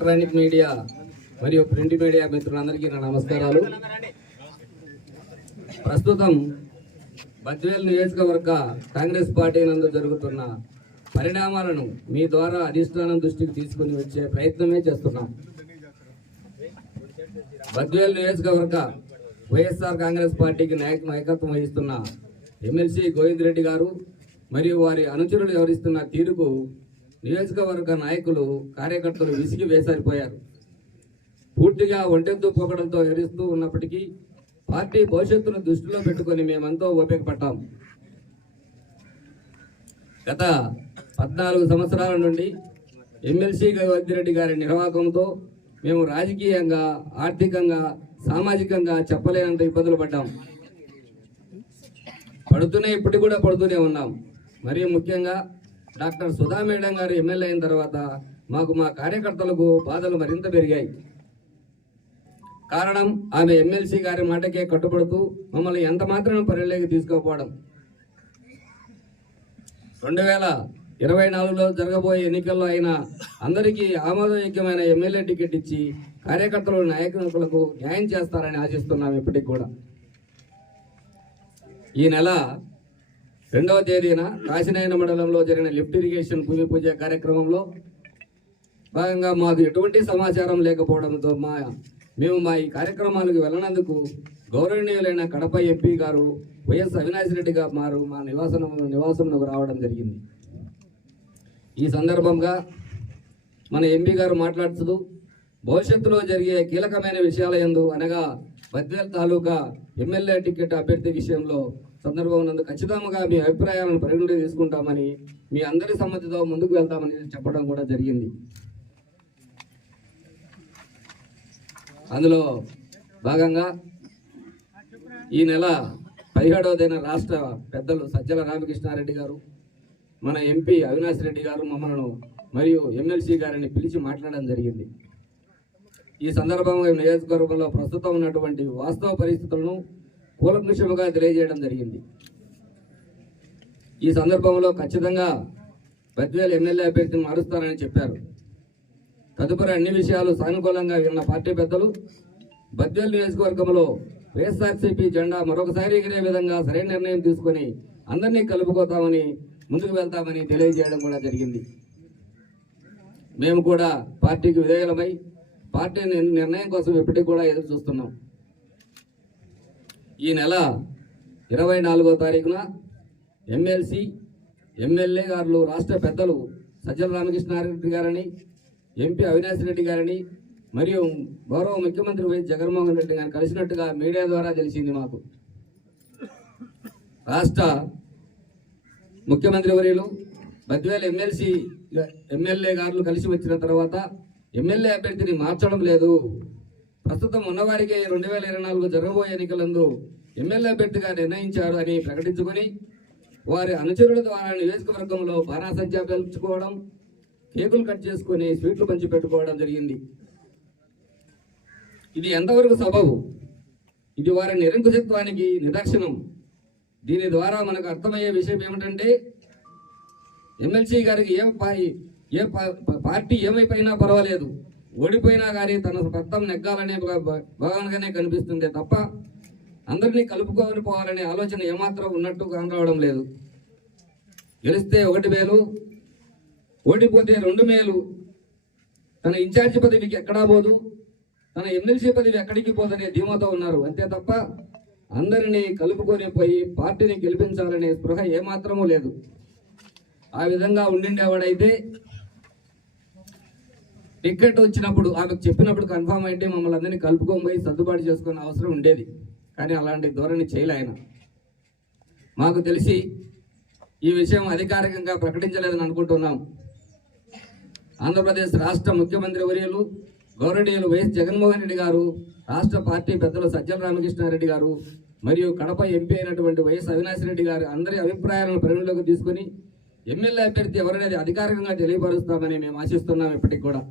Electronic media మరియు print media మిత్రులందరికీ నా నమస్కారాలు. ప్రస్తుతం బద్వేల్ నియోజకవర్గ కాంగ్రెస్ పార్టీ నందు జరుగుతున్న పరిణామాలను మీ ద్వారా అధిష్టానం దృష్టికి తీసుకుని వచ్చే ప్రయత్నమే చేస్తున్నాం. బద్వేల్ నియోజకవర్గ వైఎస్ఆర్ కాంగ్రెస్ పార్టీకి నాయకత్వం వహిస్తున్న ఎమ్మెల్సీ గోవింద్ రెడ్డి గారు మరియు వారి అనుచరులు వ్యవహరిస్తున్న తీరుకు నియోజకవర్గ నాయకులు కార్యకర్తలు విసిగి వేసారిపోయారు. పూర్తిగా ఒంటెద్దు పోకడలతో వ్యవహరిస్తూ ఉన్నప్పటికీ పార్టీ భవిష్యత్తును దృష్టిలో పెట్టుకుని మేమంతా ఓపిక పట్టాం. గత 14 సంవత్సరాల నుండి ఎమ్మెల్సీ గోవింద్ రెడ్డి గారి నిర్వాహకంతో మేము రాజకీయంగా, ఆర్థికంగా, సామాజికంగా చెప్పలేనంత ఇబ్బందులు పడ్డాం. ఇప్పటికి కూడా పడుతూనే ఉన్నాం. మరియు ముఖ్యంగా డాక్టర్ సుధా మేడం గారు ఎమ్మెల్యే అయిన తర్వాత మా కార్యకర్తలకు బాధలు మరింత పెరిగాయి. కారణం ఆమె ఎమ్మెల్సీ గారి మాటకే కట్టుబడుతూ మమ్మల్ని ఎంత మాత్రం పరిగణలోకి తీసుకోకపోవడం. 2024లో జరగబోయే ఎన్నికల్లో అయినా అందరికీ ఆమోదయోగ్యమైన ఎమ్మెల్యే టికెట్ ఇచ్చి కార్యకర్తలు, నాయకులకు న్యాయం చేస్తారని ఆశిస్తున్నాం. ఇప్పటికి కూడా ఈ నెల 2వ తేదీన కాశీనాయన మండలంలో జరిగిన లిఫ్ట్ ఇరిగేషన్ భూమి పూజ కార్యక్రమంలో భాగంగా మాకు ఎటువంటి సమాచారం లేకపోవడంతో మేము ఈ కార్యక్రమాలకు వెళ్ళనందుకు గౌరవనీయులైన కడప ఎంపీ గారు వైఎస్ అవినాష్ రెడ్డి గారు మా నివాసంలోకి రావడం జరిగింది. ఈ సందర్భంగా మన ఎంపీ గారు మాట్లాడుతూ భవిష్యత్తులో జరిగే కీలకమైన విషయాల యందు అనగా బద్వేల్ తాలూకా ఎమ్మెల్యే టికెట్ అభ్యర్థి విషయంలో సందర్భం నందు ఖచ్చితంగా మీ అభిప్రాయాలను పరిగణలోకి తీసుకుంటామని, మీ అందరి సమ్మతితో ముందుకు వెళ్తామని చెప్పడం కూడా జరిగింది. అందులో భాగంగా ఈ నెల 17వ తేదీన రాష్ట్ర పెద్దలు సజ్జల రామకృష్ణారెడ్డి గారు, మన ఎంపీ అవినాష్ రెడ్డి గారు మమ్మల్ని మరియు ఎమ్మెల్సీ గారిని పిలిచి మాట్లాడడం జరిగింది. ఈ సందర్భంగా నియోజకవర్గంలో ప్రస్తుతం ఉన్నటువంటి వాస్తవ పరిస్థితులను కూలంకషంగా తెలియజేయడం జరిగింది. ఈ సందర్భంలో ఖచ్చితంగా బద్వేల్ ఎమ్మెల్యే అభ్యర్థిని మారుస్తారని చెప్పారు. తదుపరి అన్ని విషయాలు సానుకూలంగా విన్న పార్టీ పెద్దలు బద్వేల్ నియోజకవర్గంలో వైఎస్ఆర్సీపీ జెండా మరొకసారి ఎగిరే విధంగా సరైన నిర్ణయం తీసుకుని అందరినీ కలుపుకోతామని, ముందుకు వెళ్తామని తెలియజేయడం కూడా జరిగింది. మేము కూడా పార్టీకి విధేయులమై పార్టీ నిర్ణయం కోసం ఇప్పటికి కూడా ఎదురు చూస్తున్నాం. ఈ నెల 24వ తారీఖున ఎమ్మెల్సీ, ఎమ్మెల్యే గారు, రాష్ట్ర పెద్దలు సజ్జల రామకృష్ణారెడ్డి గారిని, ఎంపీ అవినాష్ రెడ్డి గారిని మరియు గౌరవ ముఖ్యమంత్రి వైఎస్ జగన్మోహన్ రెడ్డి గారిని కలిసినట్టుగా మీడియా ద్వారా తెలిసింది మాకు. రాష్ట్ర ముఖ్యమంత్రి వర్యులు బద్వేల్ ఎమ్మెల్యే గారు కలిసి వచ్చిన తర్వాత ఎమ్మెల్యే అభ్యర్థిని మార్చడం లేదు, ప్రస్తుతం ఉన్నవారికి 2024 జరగబోయే ఎన్నికలందు ఎమ్మెల్యే అభ్యర్థిగా నిర్ణయించారు అని ప్రకటించుకొని వారి అనుచరుల ద్వారా నియోజకవర్గంలో బాణాసంచా పేల్చుకోవడం, కేకులు కట్ చేసుకుని స్వీట్లు పంచి పెట్టుకోవడం జరిగింది. ఇది ఎంతవరకు సబబు? ఇది వారి నిరంకుశత్వానికి నిదర్శనం. దీని ద్వారా మనకు అర్థమయ్యే విషయం ఏమిటంటే ఎమ్మెల్సీ గారికి ఏ పార్టీ ఏమైపోయినా పర్వాలేదు, ఓడిపోయినా కానీ తన సత్తం నెగ్గాలనే భావనగానే కనిపిస్తుంది తప్ప అందరినీ కలుపుకొని పోవాలనే ఆలోచన ఏమాత్రం ఉన్నట్టు కనరావడం లేదు. గెలిస్తే 1 మేలు, ఓడిపోతే 2 మేలు. తన ఇన్ఛార్జి పదవికి ఎక్కడా పోదు, తన ఎమ్మెల్సీ పదవి ఎక్కడికి పోదనే ధీమాతో ఉన్నారు. అంతే తప్ప అందరినీ కలుపుకొని పోయి పార్టీని గెలిపించాలనే స్పృహ ఏమాత్రమూ లేదు. ఆ విధంగా ఉండిండేవాడైతే టికెట్ వచ్చినప్పుడు ఆమెకు చెప్పినప్పుడు కన్ఫామ్ అయితే మమ్మల్ని అందరినీ కలుపుకొని పోయి సర్దుబాటు చేసుకునే అవసరం ఉండేది. కానీ అలాంటి ధోరణి చేయలే ఆయన. మాకు తెలిసి ఈ విషయం అధికారికంగా ప్రకటించలేదని అనుకుంటున్నాం. ఆంధ్రప్రదేశ్ రాష్ట్ర ముఖ్యమంత్రి వర్యులు గౌరవనీయులు వైఎస్ జగన్మోహన్ రెడ్డి గారు, రాష్ట్ర పార్టీ పెద్దలు సజ్జల రామకృష్ణారెడ్డి గారు మరియు కడప ఎంపీ అయినటువంటి వైఎస్ అవినాష్ రెడ్డి గారు అందరి అభిప్రాయాలను పరిగణలోకి తీసుకుని ఎమ్మెల్యే అభ్యర్థి ఎవరనేది అధికారికంగా తెలియపరుస్తామని మేము ఆశిస్తున్నాం. ఇప్పటికి కూడా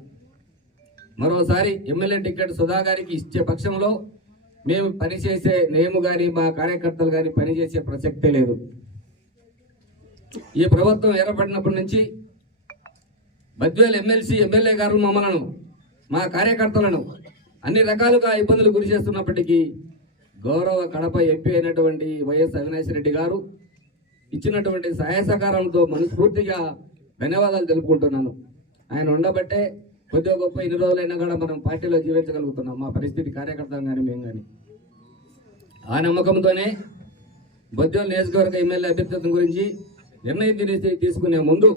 మరోసారి ఎమ్మెల్యే టికెట్ సుధా గారికి ఇచ్చే పక్షంలో మేము పనిచేసే మేము కానీ మా కార్యకర్తలు కానీ పనిచేసే ప్రసక్తే లేదు. ఈ ప్రభుత్వం ఏర్పడినప్పటి నుంచి బద్వేల్ ఎమ్మెల్యే గారు మమ్మలను మా కార్యకర్తలను అన్ని రకాలుగా ఇబ్బందులు గురి చేస్తున్నప్పటికీ గౌరవ కడప ఎంపీ అయినటువంటి వైఎస్ అవినాష్ రెడ్డి గారు ఇచ్చినటువంటి సహాయ సహకారంతో మనస్ఫూర్తిగా ధన్యవాదాలు తెలుపుకుంటున్నాను. ఆయన ఉండబట్టే కొద్దిగా గొప్ప ఇన్ని రోజులైనా కూడా మనం పార్టీలో జీవించగలుగుతున్నాం. మా పరిస్థితి కార్యకర్తలు కానీ మేము కానీ ఆ నమ్మకంతోనే బొద్దేలు నియోజకవర్గ ఎమ్మెల్యే అభ్యర్థిత్వం గురించి నిర్ణయం తీసుకునే ముందు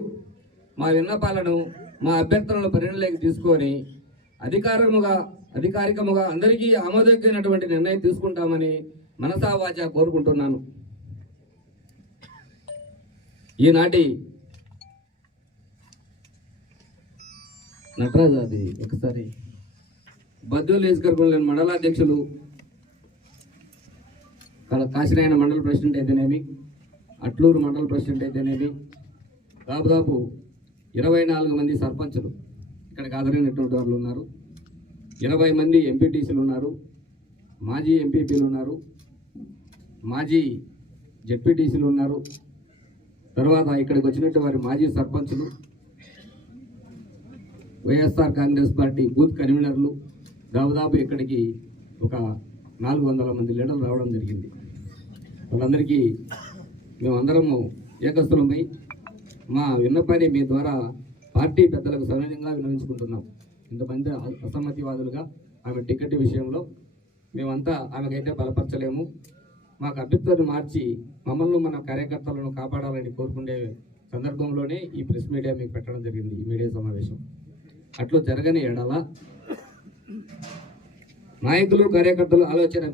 మా విన్నపాలను మా అభ్యర్థులను పరిగణలోకి తీసుకొని అధికారికముగా అందరికీ ఆమోదయోగ్యమైనటువంటి నిర్ణయం తీసుకుంటామని మనసా వాచా కోరుకుంటున్నాను. ఈనాటి నటరాజు అది ఒకసారి బద్దూరు నియోజకవర్గంలోని మండలాధ్యక్షులు కాశీనాయన మండల ప్రెసిడెంట్ అయితేనేమి, అట్లూరు మండల ప్రెసిడెంట్ అయితేనేమి, దాదాపు 24 మంది సర్పంచులు ఇక్కడికి హాజరైనటువంటి వాళ్ళు ఉన్నారు. 20 మంది ఎంపీటీసీలు ఉన్నారు, మాజీ ఎంపీపీలు ఉన్నారు, మాజీ జెడ్పీటీసీలు ఉన్నారు. తర్వాత ఇక్కడికి వచ్చినట్టు వారి మాజీ సర్పంచులు, వైఎస్ఆర్ కాంగ్రెస్ పార్టీ బూత్ కన్వీనర్లు, దాదాపు ఇక్కడికి ఒక 400 మంది లీడర్లు రావడం జరిగింది. వాళ్ళందరికీ మేమందరము ఏకస్థులమై మా విన్నపాన్ని మీ ద్వారా పార్టీ పెద్దలకు సవినయంగా విన్నవించుకుంటున్నాం. ఇంతమంది అసమ్మతివాదులుగా ఆమె టికెట్ విషయంలో మేమంతా ఆమెకైతే బలపరచలేము. మాకు అభ్యర్థులను మార్చి మమ్మల్ని మన కార్యకర్తలను కాపాడాలని కోరుకునే సందర్భంలోనే ఈ ప్రెస్ మీడియా మీకు పెట్టడం జరిగింది, ఈ మీడియా సమావేశం. అట్లు జరగని ఎడల నాయకులు కార్యకర్తలు ఆలోచన